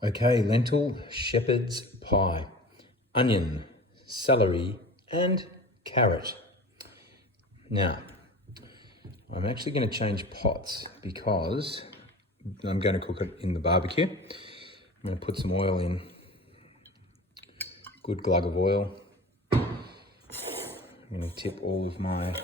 Okay, lentil shepherd's pie, onion, celery, and carrot. Now, I'm actually going to change pots because I'm going to cook it in the barbecue. I'm going to put some oil in, good glug of oil. I'm going to tip all of my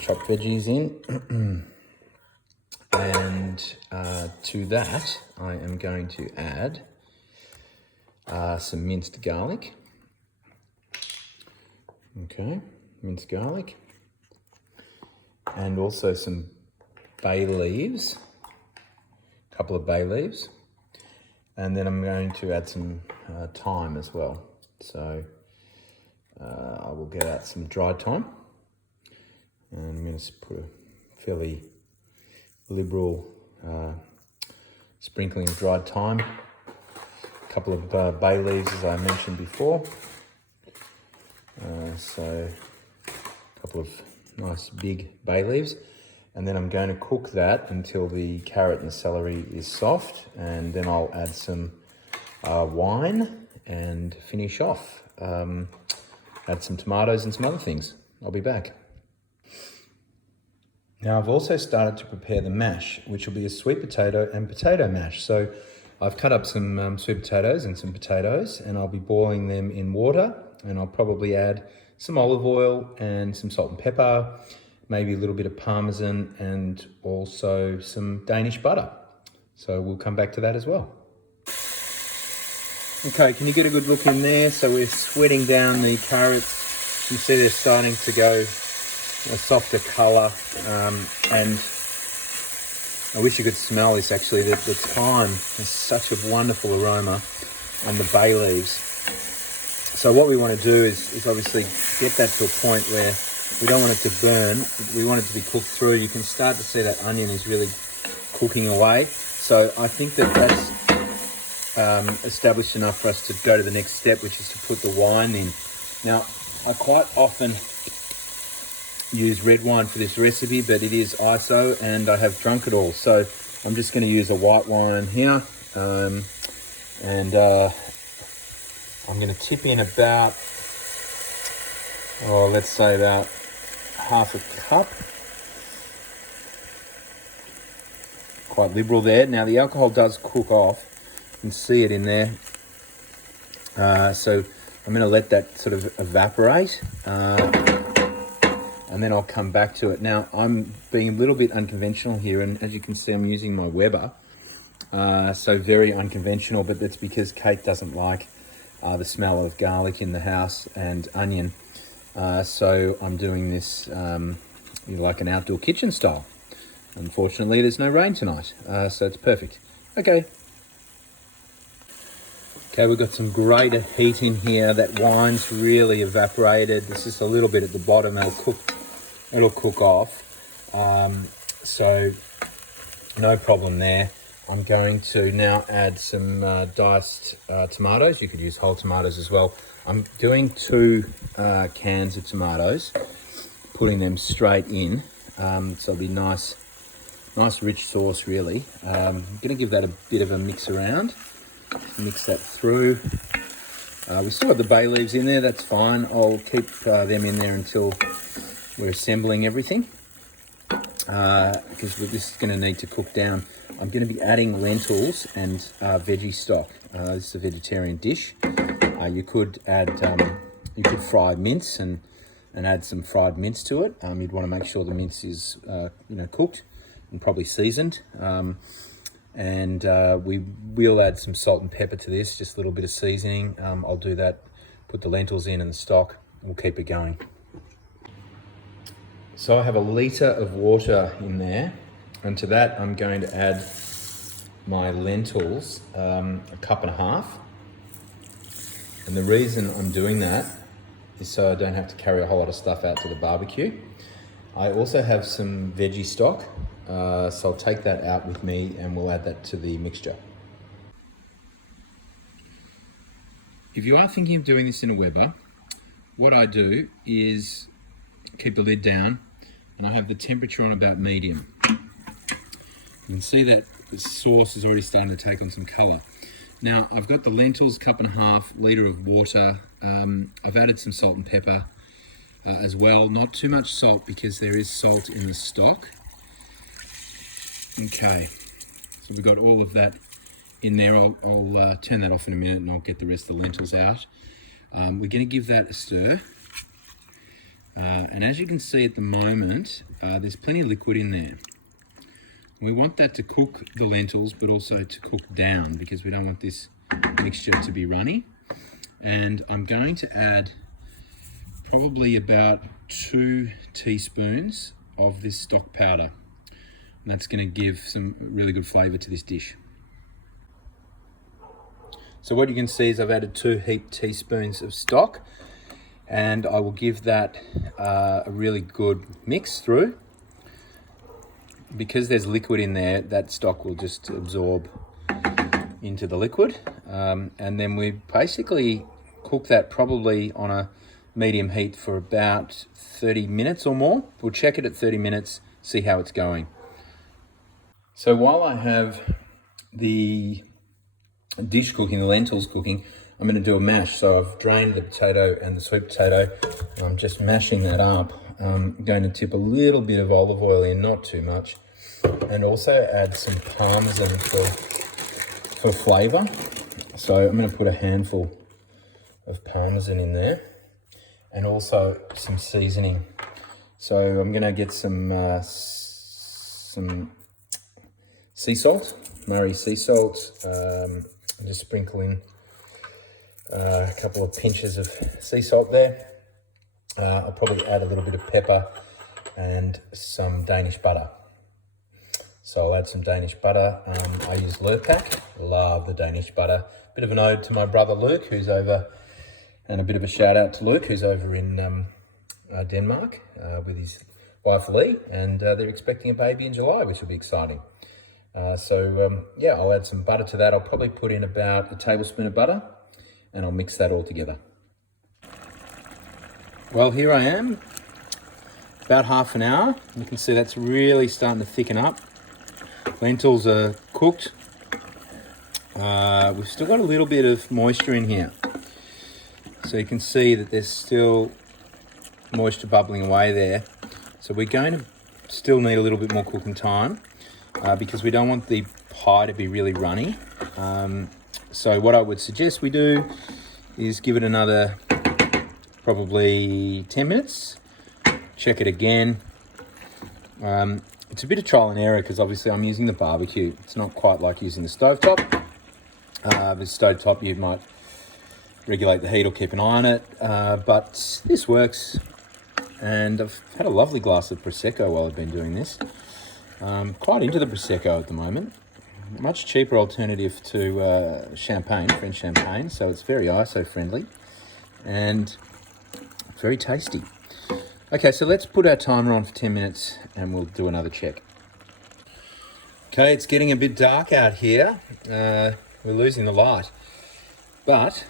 chopped veggies in. And to that, I am going to add some minced garlic. Okay, minced garlic. And also some bay leaves, a couple of bay leaves. And then I'm going to add some thyme as well. So I will get out some dried thyme. And I'm going to put a fairly liberal sprinkling of dried thyme, a couple of bay leaves as I mentioned before, so a couple of nice big bay leaves, and then I'm going to cook that until the carrot and the celery is soft, and then I'll add some wine and finish off, add some tomatoes and some other things. I'll be back. Now I've also started to prepare the mash, which will be a sweet potato and potato mash. So I've cut up some sweet potatoes and some potatoes, and I'll be boiling them in water, and I'll probably add some olive oil and some salt and pepper, maybe a little bit of parmesan and also some Danish butter. So we'll come back to that as well. Okay, can you get a good look in there? So we're sweating down the carrots. You see they're starting to go a softer colour, and I wish you could smell this actually. The thyme has such a wonderful aroma, and the bay leaves. So what we want to do is obviously get that to a point where we don't want it to burn. We want it to be cooked through. You can start to see that onion is really cooking away. So I think that that's established enough for us to go to the next step, which is to put the wine in. Now, I quite often use red wine for this recipe, but it is ISO and I have drunk it all. So I'm just going to use a white wine here, and I'm going to tip in about, let's say about half a cup. Quite liberal there. Now the alcohol does cook off. You can see it in there. So I'm going to let that sort of evaporate. And then I'll come back to it. Now, I'm being a little bit unconventional here, and as you can see, I'm using my Weber. So very unconventional, but that's because Kate doesn't like the smell of garlic in the house and onion. So I'm doing this like an outdoor kitchen style. Unfortunately, there's no rain tonight, so it's perfect. Okay, we've got some greater heat in here. That wine's really evaporated. There's just a little bit at the bottom. It'll cook off. So no problem there. I'm going to now add some diced tomatoes. You could use whole tomatoes as well. I'm doing 2 cans of tomatoes, putting them straight in. So it'll be nice rich sauce really. I'm going to give that a bit of a mix around. Mix that through. We still have the bay leaves in there, that's fine. I'll keep them in there until we're assembling everything, because this is going to need to cook down. I'm going to be adding lentils and veggie stock. This is a vegetarian dish. You could add, fry mince and add some fried mince to it. You'd want to make sure the mince is cooked and probably seasoned. And we will add some salt and pepper to this, just a little bit of seasoning. I'll do that, put the lentils in and the stock, and we'll keep it going. So I have a litre of water in there, and to that I'm going to add my lentils, 1.5 cups. And the reason I'm doing that is so I don't have to carry a whole lot of stuff out to the barbecue. I also have some veggie stock, so I'll take that out with me and we'll add that to the mixture. If you are thinking of doing this in a Weber, what I do is keep the lid down and I have the temperature on about medium. You can see that the sauce is already starting to take on some colour. Now I've got the lentils, 1.5 cups, litre of water. I've added some salt and pepper as well. Not too much salt because there is salt in the stock. Okay, so we've got all of that in there. I'll turn that off in a minute and I'll get the rest of the lentils out. We're going to give that a stir. And as you can see at the moment, there's plenty of liquid in there. We want that to cook the lentils, but also to cook down because we don't want this mixture to be runny. And I'm going to add probably about 2 teaspoons of this stock powder. And that's going to give some really good flavour to this dish. So what you can see is I've added 2 heaped teaspoons of stock, and I will give that a really good mix through. Because there's liquid in there, that stock will just absorb into the liquid. And then we basically cook that probably on a medium heat for about 30 minutes or more. We'll check it at 30 minutes, see how it's going. So while I have the dish cooking, the lentils cooking, I'm going to do a mash. So I've drained the potato and the sweet potato. I'm just mashing that up. I'm going to tip a little bit of olive oil in, not too much, and also add some parmesan for flavour. So I'm going to put a handful of parmesan in there, and also some seasoning. So I'm going to get some sea salt, Murray sea salt, and just sprinkle in a couple of pinches of sea salt there. I'll probably add a little bit of pepper and some Danish butter. So I'll add some Danish butter. I use Lurpak. Love the Danish butter. Bit of an ode to my brother Luke, who's over, and a bit of a shout out to Luke, who's over in Denmark with his wife Lee, and they're expecting a baby in July, which will be exciting. Yeah, I'll add some butter to that. I'll probably put in about a tablespoon of butter, and I'll mix that all together. Well, here I am, about half an hour. You can see that's really starting to thicken up. Lentils are cooked. We've still got a little bit of moisture in here. So you can see that there's still moisture bubbling away there. So we're going to still need a little bit more cooking time because we don't want the pie to be really runny. So what I would suggest we do is give it another probably 10 minutes. Check it again. It's a bit of trial and error because obviously I'm using the barbecue. It's not quite like using the stovetop. With stovetop you might regulate the heat or keep an eye on it, but this works. And I've had a lovely glass of Prosecco while I've been doing this. Quite into the Prosecco at the moment. Much cheaper alternative to champagne, French champagne, so it's very ISO friendly and very tasty. Okay, so let's put our timer on for 10 minutes and we'll do another check. Okay, it's getting a bit dark out here. We're losing the light, but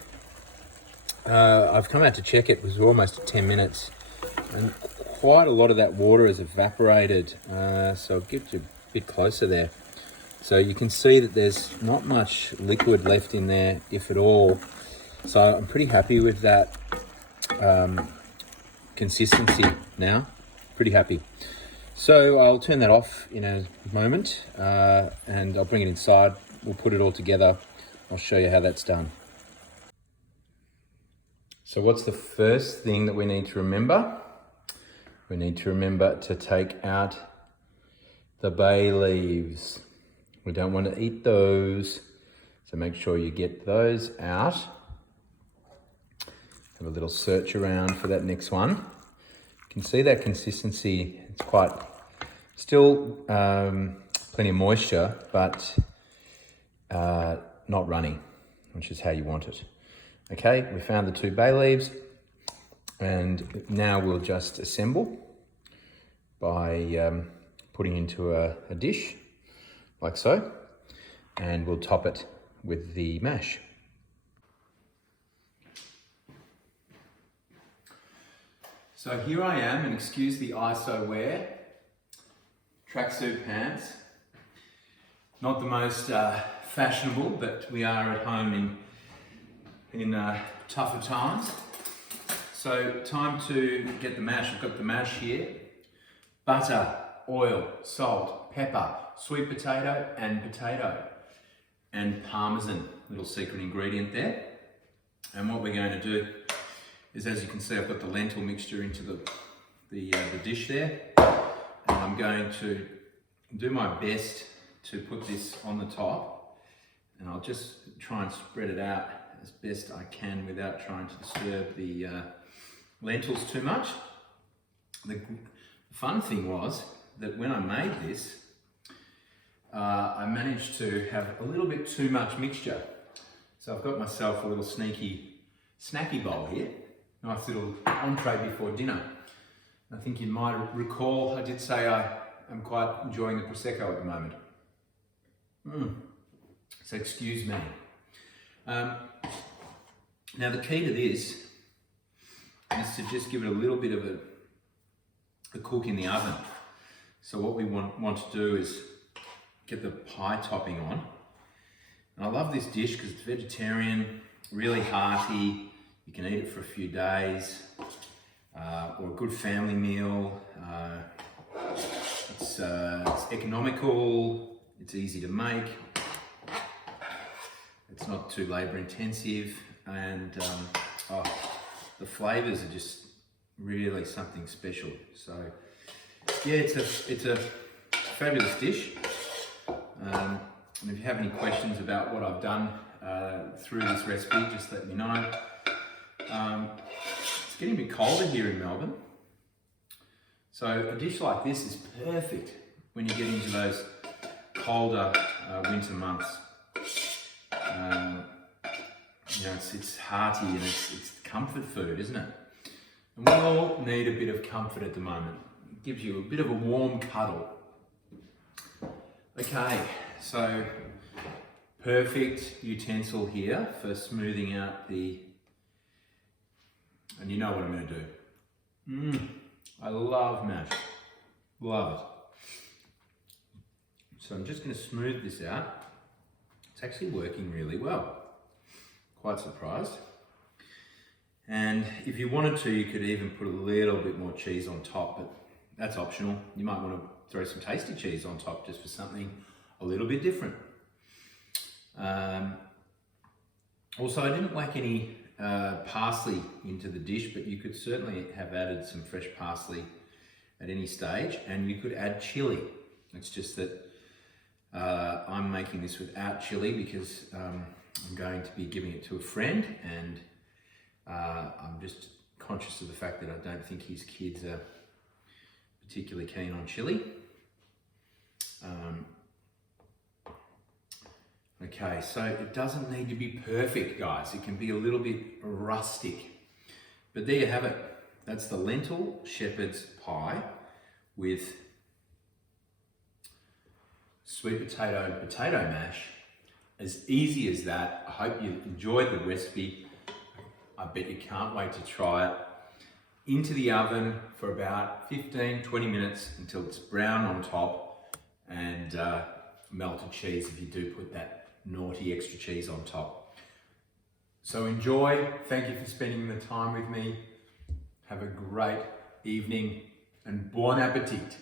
I've come out to check it. It was almost at 10 minutes and quite a lot of that water has evaporated. So I'll get you a bit closer there. So you can see that there's not much liquid left in there, if at all. So I'm pretty happy with that consistency now. Pretty happy. So I'll turn that off in a moment and I'll bring it inside. We'll put it all together. I'll show you how that's done. So what's the first thing that we need to remember? We need to remember to take out the bay leaves. We don't want to eat those. So make sure you get those out. Have a little search around for that next one. You can see that consistency. It's quite, still plenty of moisture, but not runny, which is how you want it. Okay, we found the 2 bay leaves, and now we'll just assemble by putting into a dish, like so, and we'll top it with the mash. So here I am, and excuse the ISO wear, tracksuit pants. Not the most fashionable, but we are at home in tougher times. So time to get the mash. I've got the mash here. Butter, oil, salt, pepper, sweet potato, and parmesan. Little secret ingredient there. And what we're going to do is, as you can see, I've got the lentil mixture into the dish there. And I'm going to do my best to put this on the top. And I'll just try and spread it out as best I can without trying to disturb the lentils too much. The fun thing was that when I made this, I managed to have a little bit too much mixture. So I've got myself a little sneaky snacky bowl here. Nice little entree before dinner. I think you might recall I did say I am quite enjoying the Prosecco at the moment. So excuse me. Now the key to this is to just give it a little bit of a cook in the oven. So what we want to do is get the pie topping on. And I love this dish because it's vegetarian, really hearty. You can eat it for a few days, or a good family meal. It's economical, it's easy to make, it's not too labour intensive, and the flavours are just really something special. So yeah, it's a fabulous dish. And if you have any questions about what I've done through this recipe, just let me know. It's getting a bit colder here in Melbourne. So a dish like this is perfect when you get into those colder winter months. You know, it's hearty and it's comfort food, isn't it? And we all need a bit of comfort at the moment. It gives you a bit of a warm cuddle. Okay, so perfect utensil here for smoothing out and you know what I'm going to do. I love mash, love it. So I'm just going to smooth this out. It's actually working really well. Quite surprised. And if you wanted to, you could even put a little bit more cheese on top, but that's optional. You might want to throw some tasty cheese on top just for something a little bit different. Also, I didn't whack any parsley into the dish, but you could certainly have added some fresh parsley at any stage, and you could add chili. It's just that I'm making this without chili because I'm going to be giving it to a friend, and I'm just conscious of the fact that I don't think his kids are particularly keen on chili. Okay, so it doesn't need to be perfect, guys. It can be a little bit rustic. But there you have it. That's the lentil shepherd's pie with sweet potato and potato mash. As easy as that. I hope you enjoyed the recipe. I bet you can't wait to try it. Into the oven for about 15-20 minutes until it's brown on top, and melted cheese if you do put that naughty extra cheese on top. So enjoy. Thank you for spending the time with me. Have a great evening and bon appetit.